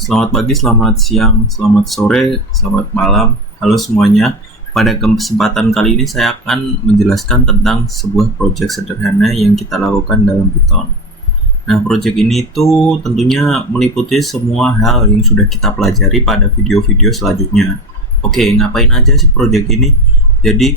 Selamat pagi, selamat siang, selamat sore, selamat malam. Halo semuanya. Pada kesempatan kali ini saya akan menjelaskan tentang sebuah proyek sederhana yang kita lakukan dalam Python. Nah, proyek ini itu tentunya meliputi semua hal yang sudah kita pelajari pada video-video selanjutnya. Oke, ngapain aja sih proyek ini? Jadi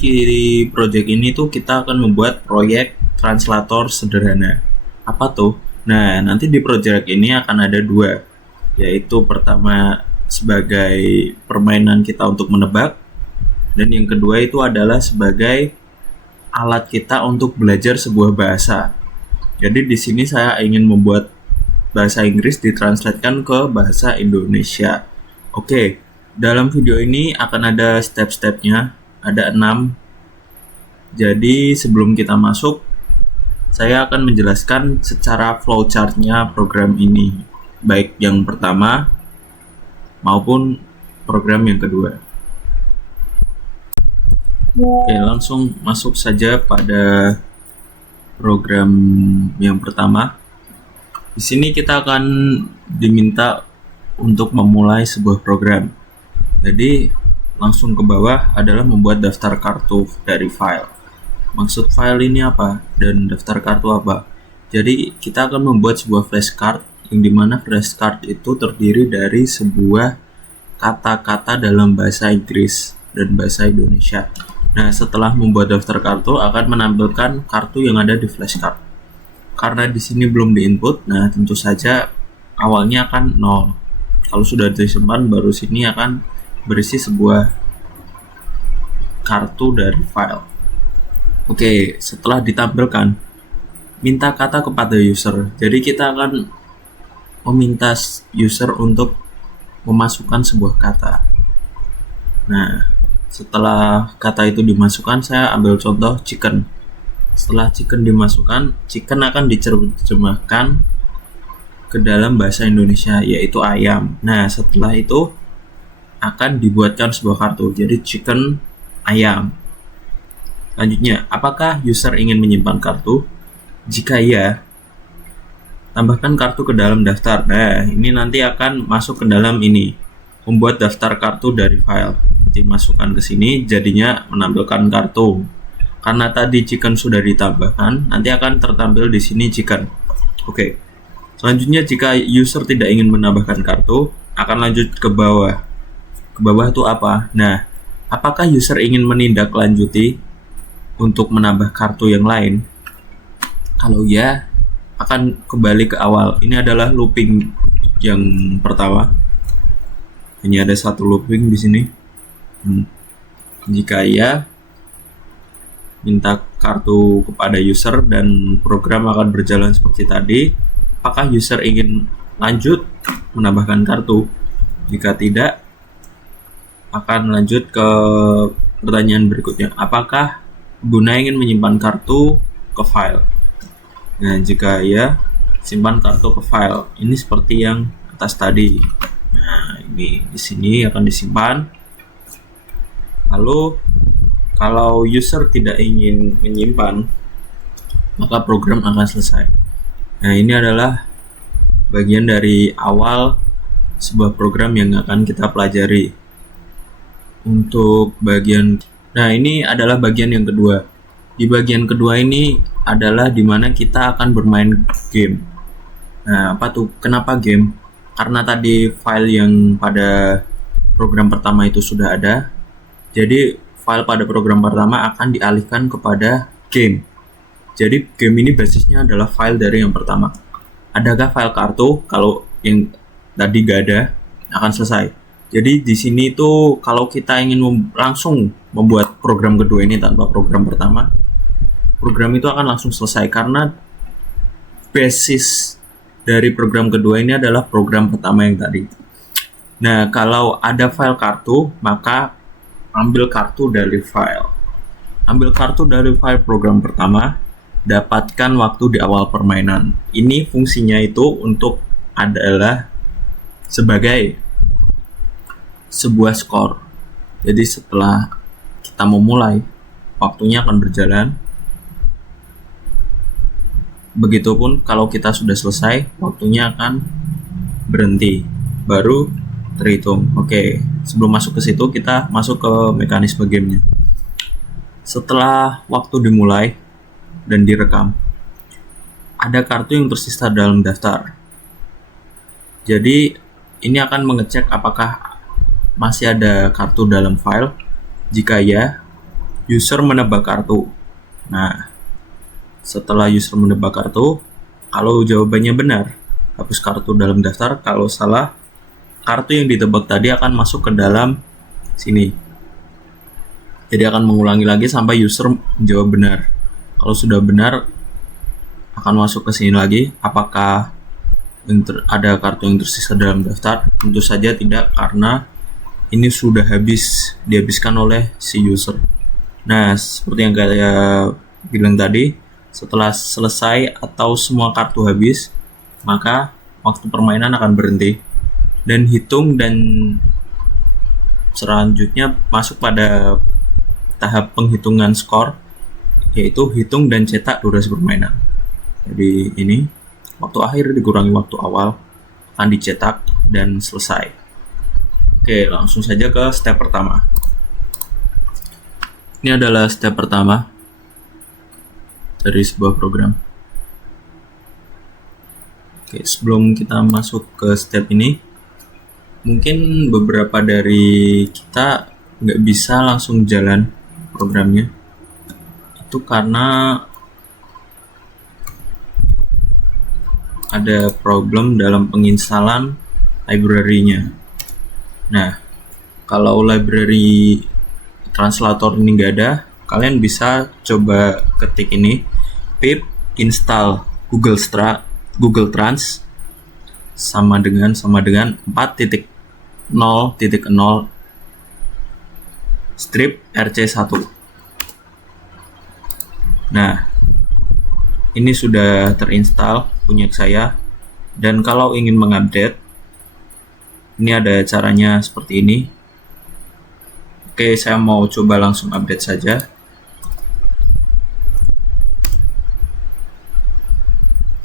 proyek ini tuh kita akan membuat proyek translator sederhana. Apa tuh? Nah, nanti di proyek ini akan ada dua, yaitu pertama sebagai permainan kita untuk menebak, dan yang kedua itu adalah sebagai alat kita untuk belajar sebuah bahasa. Jadi di sini saya ingin membuat bahasa Inggris ditranslatekan ke bahasa Indonesia. Oke, dalam video ini akan ada step-stepnya, ada 6. Jadi sebelum kita masuk, saya akan menjelaskan secara flowchart-nya program ini, baik yang pertama maupun program yang kedua. Oke, langsung masuk saja pada program yang pertama. Di sini kita akan diminta untuk memulai sebuah program. Jadi langsung ke bawah adalah membuat daftar kartu dari file. Maksud file ini apa dan daftar kartu apa? Jadi kita akan membuat sebuah flashcard yang dimana flashcard itu terdiri dari sebuah kata-kata dalam bahasa Inggris dan bahasa Indonesia. Nah, setelah membuat daftar kartu akan menampilkan kartu yang ada di flashcard. Karena di sini belum diinput, nah tentu saja awalnya akan 0. Kalau sudah disimpan, baru sini akan berisi sebuah kartu dari file. Oke, setelah ditampilkan, minta kata kepada user. Jadi kita akan meminta user untuk memasukkan sebuah kata. Nah, setelah kata itu dimasukkan, saya ambil contoh chicken. Setelah chicken dimasukkan, chicken akan diterjemahkan ke dalam bahasa Indonesia, yaitu ayam. Nah, setelah itu akan dibuatkan sebuah kartu. Jadi chicken, ayam. Selanjutnya, apakah user ingin menyimpan kartu? Jika iya, tambahkan kartu ke dalam daftar. Nah, ini nanti akan masuk ke dalam ini, membuat daftar kartu dari file. Dimasukkan ke sini, jadinya menampilkan kartu. Karena tadi chicken sudah ditambahkan, nanti akan tertampil di sini chicken. Oke. Selanjutnya, jika user tidak ingin menambahkan kartu, akan lanjut ke bawah. Ke bawah itu apa? Nah, apakah user ingin menindaklanjuti untuk menambah kartu yang lain? Kalau ya, akan kembali ke awal. Ini adalah looping yang pertama. Ini ada satu looping di sini. Jika iya, minta kartu kepada user dan program akan berjalan seperti tadi. Apakah user ingin lanjut menambahkan kartu? Jika tidak, akan lanjut ke pertanyaan berikutnya. Apakah pengguna ingin menyimpan kartu ke file? Nah, jika ya, simpan kartu ke file. Ini seperti yang atas tadi. Nah, ini di sini akan disimpan. Lalu, kalau user tidak ingin menyimpan, maka program akan selesai. Nah, ini adalah bagian dari awal sebuah program yang akan kita pelajari. Untuk bagian, nah ini adalah bagian yang kedua. Di bagian kedua ini adalah dimana kita akan bermain game. Nah, apa tuh? Kenapa game? Karena tadi file yang pada program pertama itu sudah ada. Jadi file pada program pertama akan dialihkan kepada game. Jadi game ini basisnya adalah file dari yang pertama. Adakah file kartu? Kalau yang tadi gak ada, akan selesai. Jadi di sini tuh kalau kita ingin langsung membuat program kedua ini tanpa program pertama, program itu akan langsung selesai karena basis dari program kedua ini adalah program pertama yang tadi. Nah, kalau ada file kartu, maka ambil kartu dari file. Ambil kartu dari file program pertama, dapatkan waktu di awal permainan. Ini fungsinya itu untuk adalah sebagai sebuah skor. Jadi setelah kita memulai, waktunya akan berjalan. Begitupun kalau kita sudah selesai, waktunya akan berhenti. baru terhitung. Oke, sebelum masuk ke situ kita masuk ke mekanisme gamenya. Setelah waktu dimulai dan direkam, ada kartu yang tersisa dalam daftar. Jadi ini akan mengecek apakah masih ada kartu dalam file. Jika ya, user menebak kartu. Nah, setelah user menebak kartu, kalau jawabannya benar, hapus kartu dalam daftar. Kalau salah, kartu yang ditebak tadi akan masuk ke dalam sini. Jadi akan mengulangi lagi sampai user menjawab benar. Kalau sudah benar, akan masuk ke sini lagi. Apakah ada kartu yang tersisa dalam daftar? Tentu saja tidak, karena ini sudah dihabiskan oleh si user. Nah, seperti yang saya bilang tadi, setelah selesai atau semua kartu habis, maka waktu permainan akan berhenti dan hitung, dan selanjutnya masuk pada tahap penghitungan skor, yaitu hitung dan cetak durasi permainan. Jadi ini waktu akhir dikurangi waktu awal akan dicetak dan selesai. Oke, langsung saja ke step pertama. Ini adalah step pertama dari sebuah program. Oke, sebelum kita masuk ke step ini, mungkin beberapa dari kita nggak bisa langsung jalan programnya. Itu karena ada problem dalam penginstalan library-nya. Nah, kalau library translator ini nggak ada, kalian bisa coba ketik ini pip install Google Trans sama dengan 4.0.0 strip RC1. Nah, ini sudah terinstall punya saya, dan kalau ingin mengupdate, ini ada caranya seperti ini. Oke, saya mau coba langsung update saja.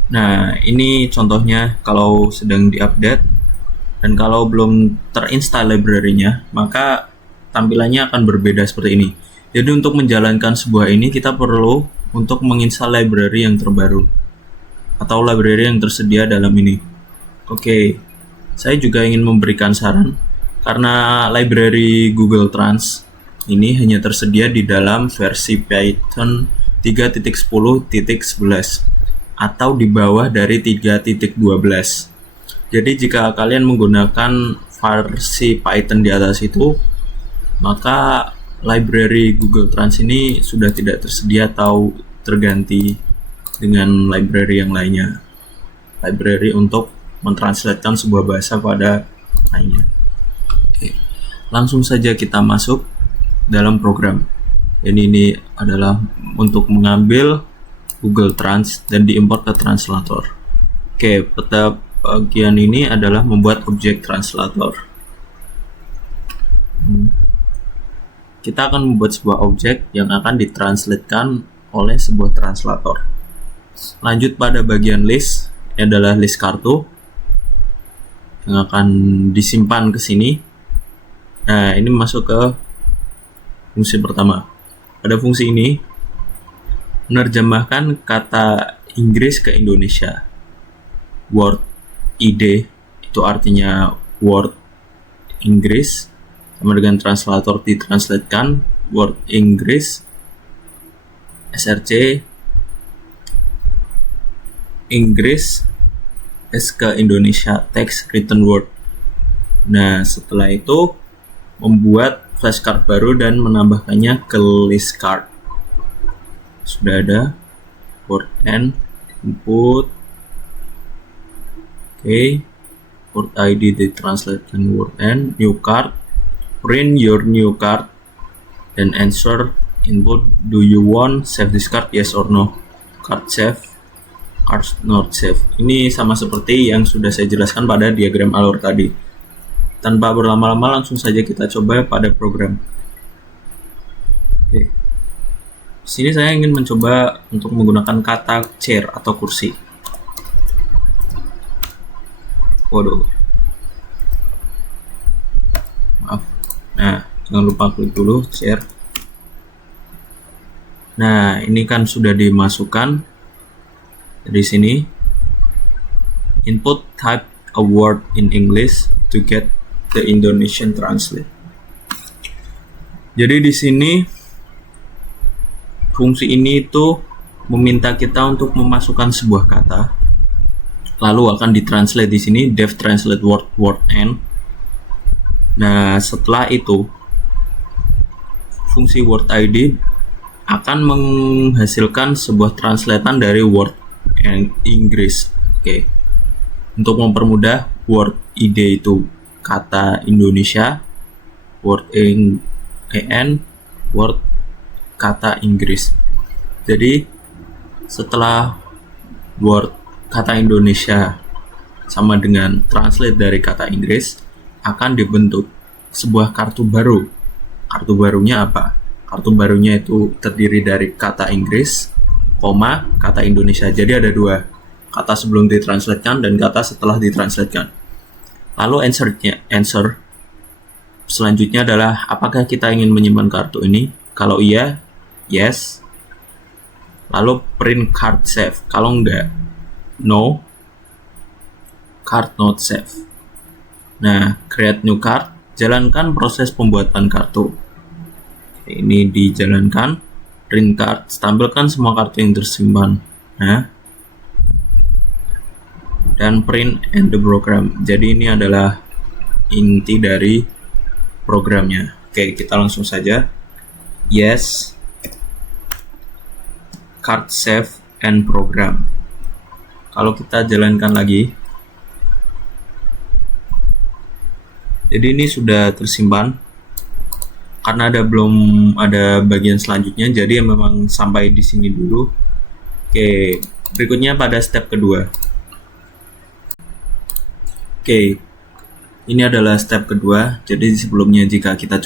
Nah, ini contohnya kalau sedang diupdate, dan kalau belum terinstall library-nya, maka tampilannya akan berbeda seperti ini. Jadi untuk menjalankan sebuah ini, kita perlu untuk menginstal library yang terbaru atau library yang tersedia dalam ini. Oke, saya juga ingin memberikan saran, karena library Google Trans ini hanya tersedia di dalam versi Python 3.10.11 atau di bawah dari 3.12. Jadi jika kalian menggunakan versi Python di atas itu, maka library Google Trans ini sudah tidak tersedia atau terganti dengan library yang lainnya. Library untuk mentranslatekan sebuah bahasa pada lainnya. Oke, langsung saja kita masuk dalam program. Ini adalah untuk mengambil Google Trans dan diimport ke translator. Oke, pada bagian ini adalah membuat objek translator. Kita akan membuat sebuah objek yang akan ditranslatekan oleh sebuah translator. Lanjut pada bagian list, ini adalah list kartu yang akan disimpan ke sini. Nah, ini masuk ke fungsi pertama. Pada fungsi ini, menerjemahkan kata Inggris ke Indonesia. Word ID itu artinya word Inggris, sama dengan translator ditranslatekan word Inggris, src Inggris S ke Indonesia text written word. Nah, setelah itu membuat flashcard baru dan menambahkannya ke list card. Sudah ada word n input. Oke, word ID ditranslatekan word n, new card, print your new card, dan answer input, do you want save this card, yes or no. Card save, card not save. Ini sama seperti yang sudah saya jelaskan pada diagram alur tadi. Tanpa berlama-lama, langsung saja kita coba pada program. Oke, sini saya ingin mencoba untuk menggunakan kata chair atau kursi. Waduh, Nah, jangan lupa klik dulu share. Nah, ini kan sudah dimasukkan dari sini. Input type a word in English to get the Indonesian translate. Jadi di sini fungsi ini itu meminta kita untuk memasukkan sebuah kata, lalu akan ditranslate di sini def translate word end. Nah, setelah itu fungsi word ID akan menghasilkan sebuah translatean dari word Inggris. Oke. Untuk mempermudah, word ID itu kata Indonesia, word EN, word kata Inggris. Jadi setelah word kata Indonesia sama dengan translate dari kata Inggris, akan dibentuk sebuah kartu baru. Kartu barunya apa? Kartu barunya itu terdiri dari kata Inggris, koma, kata Indonesia. Jadi ada dua, kata sebelum ditranslatekan dan kata setelah ditranslatekan. Lalu answer selanjutnya adalah apakah kita ingin menyimpan kartu ini? Kalau iya, yes. Lalu print card save. Kalau enggak, no. Card not save. Nah, create new card, jalankan proses pembuatan kartu. Ini dijalankan, print card, tampilkan semua kartu yang tersimpan. Nah, dan print and the program. Jadi ini adalah inti dari programnya. Oke, kita langsung saja. Yes, card save and program. Kalau kita jalankan lagi, jadi ini sudah tersimpan. Karena belum ada bagian selanjutnya, jadi memang sampai di sini dulu. Oke, berikutnya pada step kedua. Oke, ini adalah step kedua. Jadi sebelumnya jika kita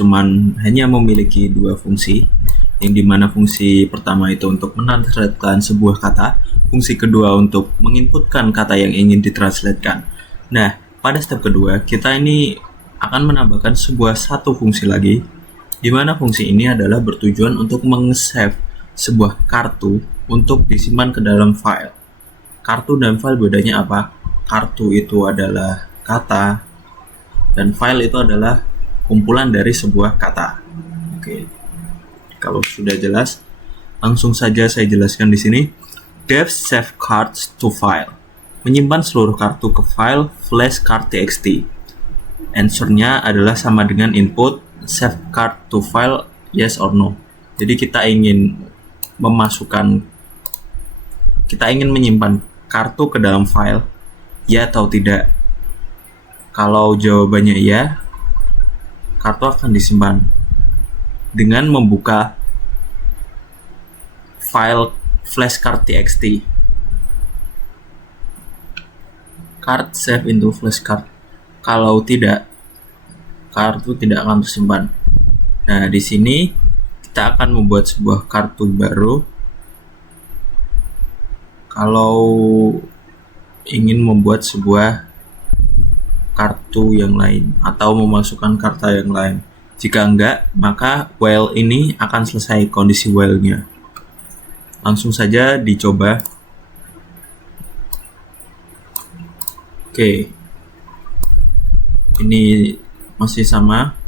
hanya memiliki dua fungsi, yang dimana fungsi pertama itu untuk mentranslatekan sebuah kata, fungsi kedua untuk menginputkan kata yang ingin ditranslatekan. Nah, pada step kedua kita ini akan menambahkan satu fungsi lagi, di mana fungsi ini adalah bertujuan untuk meng-save sebuah kartu untuk disimpan ke dalam file. Kartu dan file bedanya apa? Kartu itu adalah kata, dan file itu adalah kumpulan dari sebuah kata. Oke. Kalau sudah jelas, langsung saja saya jelaskan di sini. Def save cards to file. Menyimpan seluruh kartu ke file flash_card.txt. Answer-nya adalah sama dengan input save card to file yes or no. Jadi kita ingin menyimpan kartu ke dalam file, ya atau tidak. Kalau jawabannya iya, kartu akan disimpan dengan membuka file flashcard.txt. Card save into flashcard. Kalau tidak, kartu tidak akan tersimpan. Nah, di sini kita akan membuat sebuah kartu baru. Kalau ingin membuat sebuah kartu yang lain atau memasukkan kata yang lain. Jika enggak, maka while ini akan selesai kondisi while-nya. Langsung saja dicoba. Oke. Ini masih sama.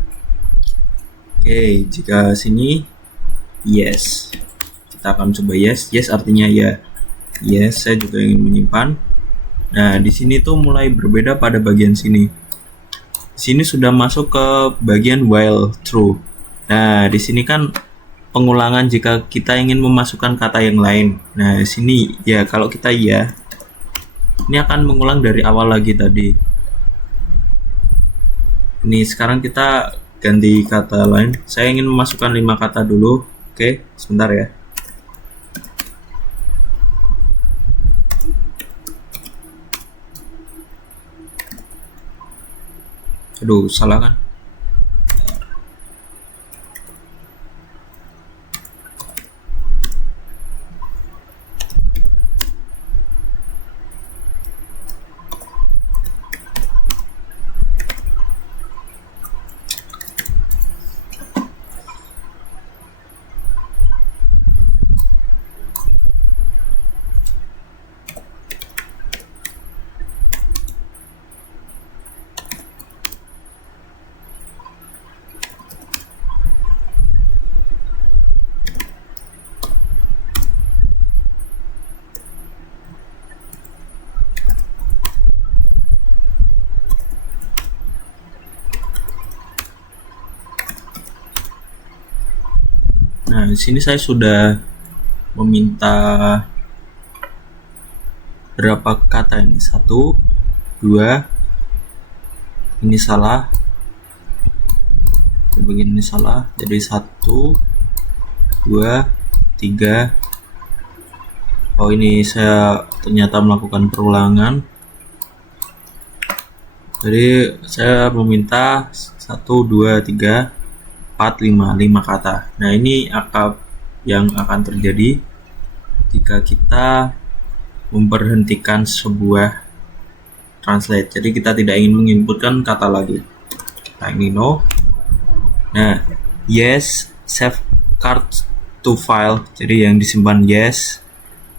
Oke, jika sini yes. Kita akan coba yes. Yes artinya ya. Yes, saya juga ingin menyimpan. Nah, di sini tuh mulai berbeda pada bagian sini. Sini sudah masuk ke bagian while true. Nah, di sini kan pengulangan jika kita ingin memasukkan kata yang lain. Nah, sini ya kalau kita ya, ini akan mengulang dari awal lagi tadi. Ini sekarang kita ganti kata lain. Saya ingin memasukkan 5 kata dulu. Oke, sebentar ya. Aduh, salah kan? Nah, di sini saya sudah meminta berapa kata ini? 1, 2, ini salah, bagian ini salah, jadi 1, 2, 3. Oh, ini saya ternyata melakukan perulangan. Jadi saya meminta 1, 2, 3, 4, 5 kata. Nah, ini apa yang akan terjadi jika kita memberhentikan sebuah translate. Jadi kita tidak ingin menginputkan kata lagi. Kita ini no. Nah, yes, save card to file. Jadi yang disimpan yes,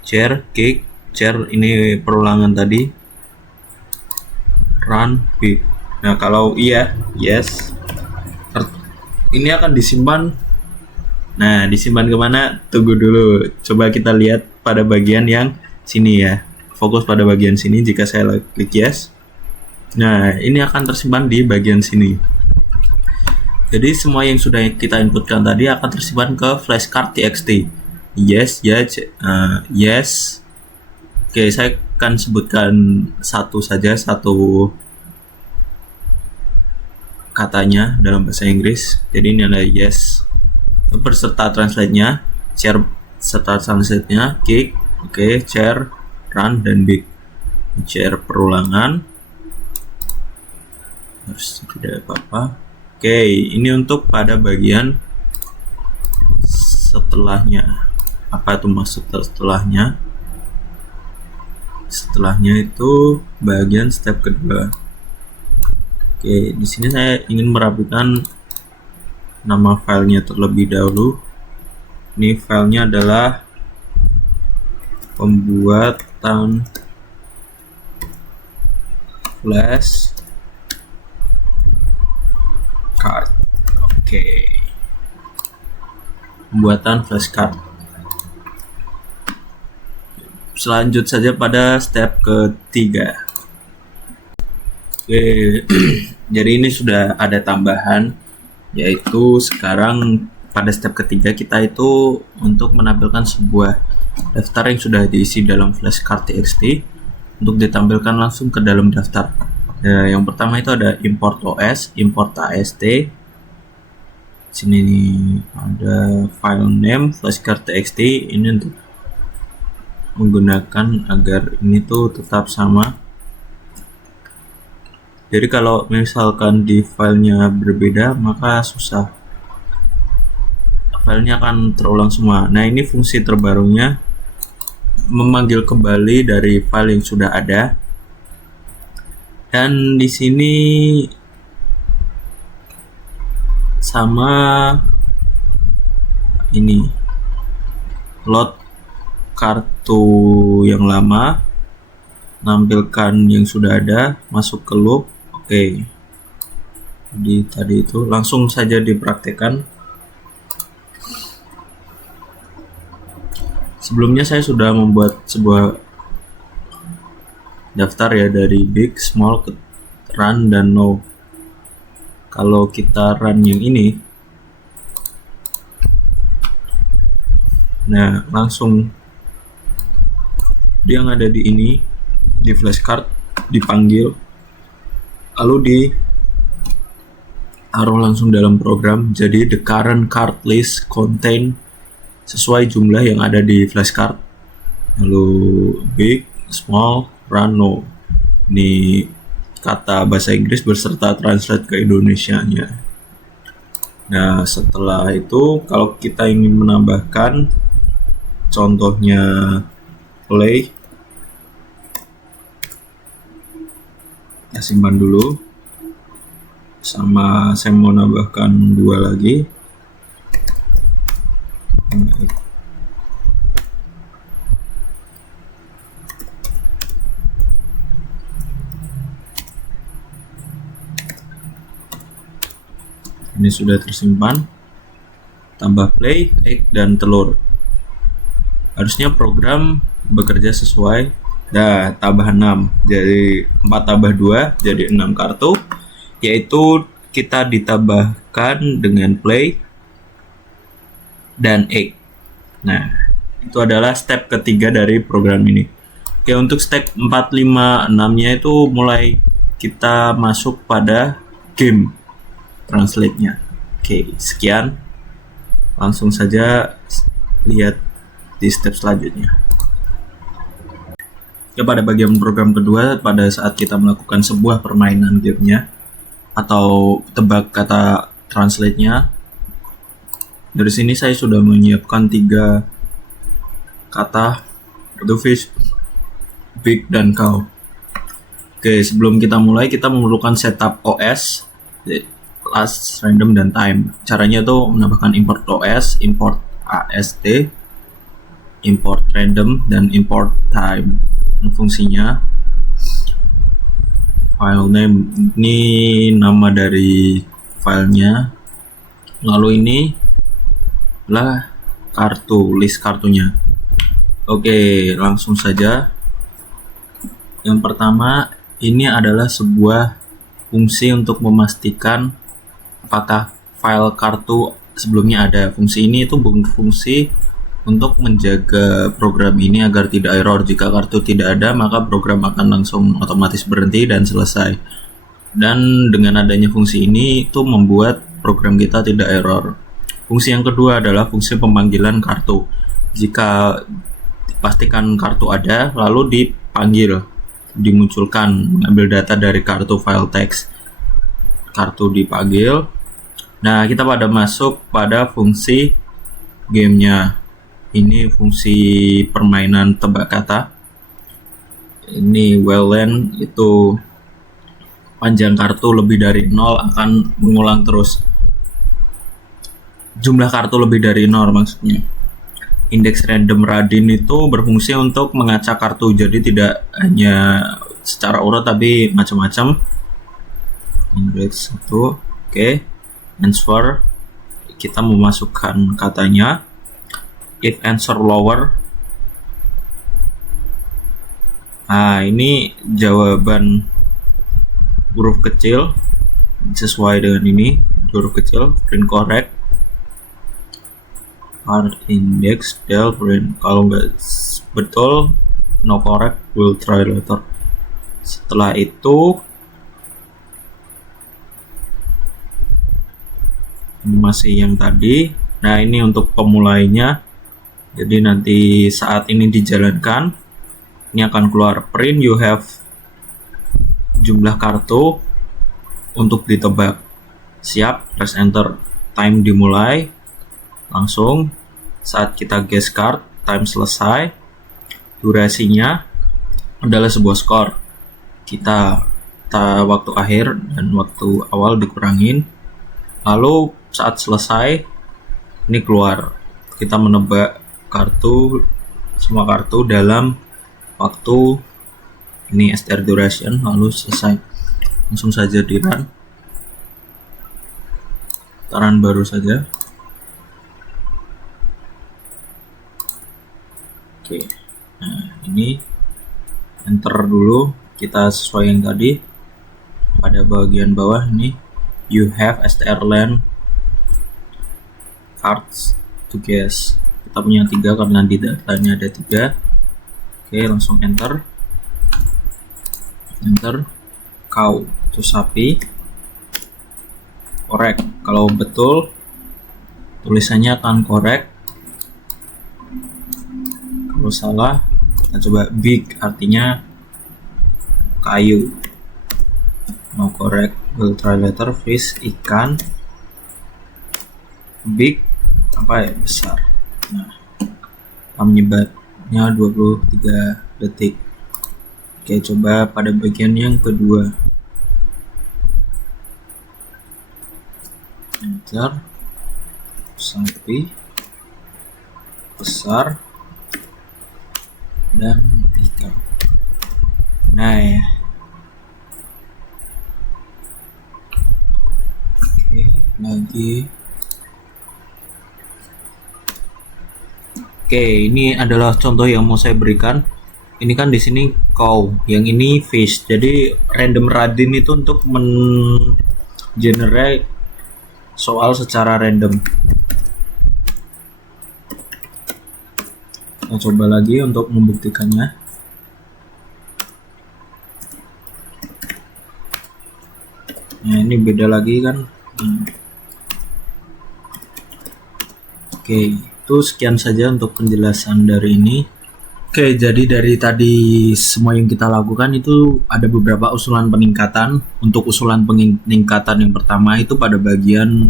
share, kick, share ini perulangan tadi. Run, big. Nah, kalau iya, yes, ini akan disimpan. Nah, disimpan kemana? Tunggu dulu. Coba kita lihat pada bagian yang sini ya. Fokus pada bagian sini. Jika saya klik yes, nah ini akan tersimpan di bagian sini. Jadi semua yang sudah kita inputkan tadi akan tersimpan ke flashcard txt. Yes, yes, yes. Oke, saya akan sebutkan satu saja, satu katanya dalam bahasa Inggris. Jadi ini ada yes berserta translate-nya, share serta translate-nya, kick, oke, share, run, dan big. Share perulangan. Harus tidak apa-apa. Oke, ini untuk pada bagian setelahnya. Apa itu maksud setelahnya? Setelahnya itu bagian step kedua. Oke, di sini saya ingin merapikan nama filenya terlebih dahulu. Ini filenya adalah pembuatan flash card. Oke. Pembuatan flashcard. Selanjut saja pada step ketiga. Oke, jadi ini sudah ada tambahan, yaitu sekarang pada step ketiga kita itu untuk menampilkan sebuah daftar yang sudah diisi dalam flashcard txt untuk ditampilkan langsung ke dalam daftar. Nah, yang pertama itu ada import OS, import AST. Sini ada file name flashcard txt, ini untuk menggunakan agar ini tuh tetap sama. Jadi kalau misalkan di filenya berbeda maka susah, filenya akan terulang semua. Nah, ini fungsi terbarunya memanggil kembali dari file yang sudah ada. Dan di sini sama ini load kartu yang lama, nampilkan yang sudah ada, masuk ke loop. Oke. Jadi tadi itu langsung saja dipraktekkan. Sebelumnya saya sudah membuat sebuah daftar ya dari big, small, run, dan no. Kalau kita run yang ini, nah langsung dia yang ada di ini, di flashcard dipanggil, lalu ditaruh langsung dalam program. Jadi the current card list contain sesuai jumlah yang ada di flashcard. Lalu big, small, run, no. Ini kata bahasa Inggris beserta translate ke Indonesianya. Nah, setelah itu kalau kita ingin menambahkan, contohnya play, kita simpan dulu. Sama saya mau nambahkan 2 lagi. Ini sudah tersimpan. Tambah play, egg, dan telur. Harusnya program bekerja sesuai. Nah, tambah 6. Jadi 4 tambah 2 jadi 6 kartu. Yaitu kita ditambahkan dengan play, dan egg. Nah, itu adalah step ketiga dari program ini. Oke, untuk step 4, 5, 6-nya itu mulai kita masuk pada game translate-nya. Oke, sekian. Langsung saja lihat di step selanjutnya. Ya, pada bagian program kedua, pada saat kita melakukan sebuah permainan gamenya atau tebak kata translate-nya, dari sini saya sudah menyiapkan 3 kata, yaitu fish, big, dan cow. Oke, sebelum kita mulai, kita memerlukan setup OS, last, random, dan time. Caranya tuh menambahkan import OS, import AST, import random, dan import time. Fungsinya file name, ini nama dari filenya, lalu ini adalah kartu, list kartunya. Oke, langsung saja. Yang pertama, ini adalah sebuah fungsi untuk memastikan apakah file kartu sebelumnya ada. Fungsi ini itu berfungsi untuk menjaga program ini agar tidak error. Jika kartu tidak ada, maka program akan langsung otomatis berhenti dan selesai. Dan dengan adanya fungsi ini itu membuat program kita tidak error. Fungsi yang kedua adalah fungsi pemanggilan kartu. Jika pastikan kartu ada, lalu dipanggil, dimunculkan, mengambil data dari kartu file teks. Kartu dipanggil. Nah, kita pada masuk pada fungsi gamenya. Ini fungsi permainan tebak kata. Ini well-len, itu panjang kartu lebih dari 0 akan mengulang terus. Jumlah kartu lebih dari 0 maksudnya. Indeks random radin itu berfungsi untuk mengacak kartu, jadi tidak hanya secara urut tapi macam-macam. Indeks 1, oke. Answer, kita memasukkan katanya. If answer lower, nah ini jawaban huruf kecil sesuai dengan ini, huruf kecil, print correct, hard index del print. Kalau nggak betul, no correct, will try later. Setelah itu ini masih yang tadi. Nah, ini untuk pemulainya. Jadi nanti saat ini dijalankan, ini akan keluar print you have jumlah kartu untuk ditebak. Siap, press enter. Time dimulai. Langsung saat kita guess card, time selesai. Durasinya adalah sebuah skor. Kita waktu akhir dan waktu awal dikurangin. Lalu saat selesai, ini keluar. Kita menebak semua kartu dalam waktu ini str duration, lalu selesai. Langsung saja di run. Putaran baru saja. Oke. Nah, ini enter dulu. Kita sesuai yang tadi. Pada bagian bawah ini you have strlen cards to guess. Kita punya 3 karena di datanya ada 3. Oke, langsung enter. Cow itu sapi. Correct, kalau betul tulisannya akan correct. Kalau salah, kita coba big, artinya kayu. No correct, will try later. Fish, ikan. Big, apa ya, besar. Nah, menyebatnya 23 detik. Oke, coba pada bagian yang kedua. Enter. Sapi besar dan ikan. Nah ya. Oke, lagi. Oke, ini adalah contoh yang mau saya berikan. Ini kan di sini cow, yang ini fish. Jadi random radin itu untuk generate soal secara random. Kita coba lagi untuk membuktikannya. Nah, ini beda lagi kan. Oke, itu sekian saja untuk penjelasan dari ini. Oke, jadi dari tadi semua yang kita lakukan itu ada beberapa usulan peningkatan. Untuk usulan peningkatan yang pertama itu pada bagian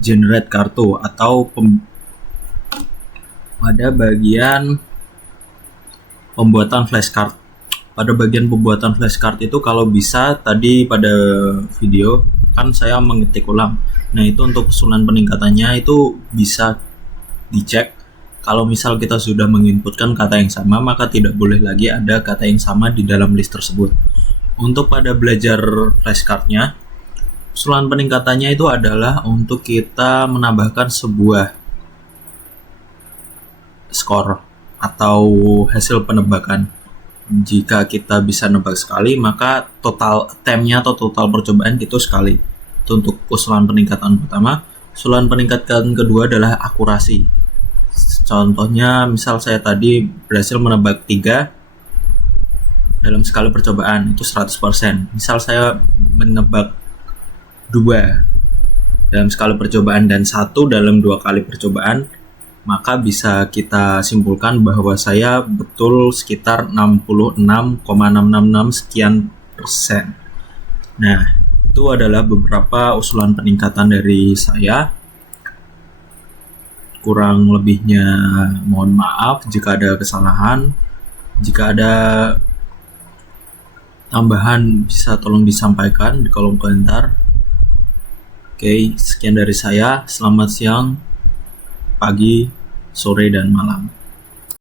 generate kartu atau pada bagian pembuatan flashcard. Pada bagian pembuatan flashcard itu kalau bisa tadi pada video kan saya mengetik ulang. Nah, itu untuk usulan peningkatannya itu bisa dicek. Kalau misal kita sudah menginputkan kata yang sama, maka tidak boleh lagi ada kata yang sama di dalam list tersebut. Untuk pada belajar flashcardnya, usulan peningkatannya itu adalah untuk kita menambahkan sebuah skor atau hasil penebakan. Jika kita bisa nebak sekali, maka total attempt-nya atau total percobaan itu sekali. Itu untuk usulan peningkatan pertama. Usulan peningkatan kedua adalah akurasi. Contohnya, misal saya tadi berhasil menebak 3 dalam sekali percobaan, itu 100%. Misal saya menebak 2 dalam sekali percobaan dan 1 dalam 2 kali percobaan, maka bisa kita simpulkan bahwa saya betul sekitar 66,666 sekian persen. Nah, itu adalah beberapa usulan peningkatan dari saya. Kurang lebihnya mohon maaf jika ada kesalahan. Jika ada tambahan bisa tolong disampaikan di kolom komentar. Oke, sekian dari saya. Selamat siang, pagi, sore, dan malam.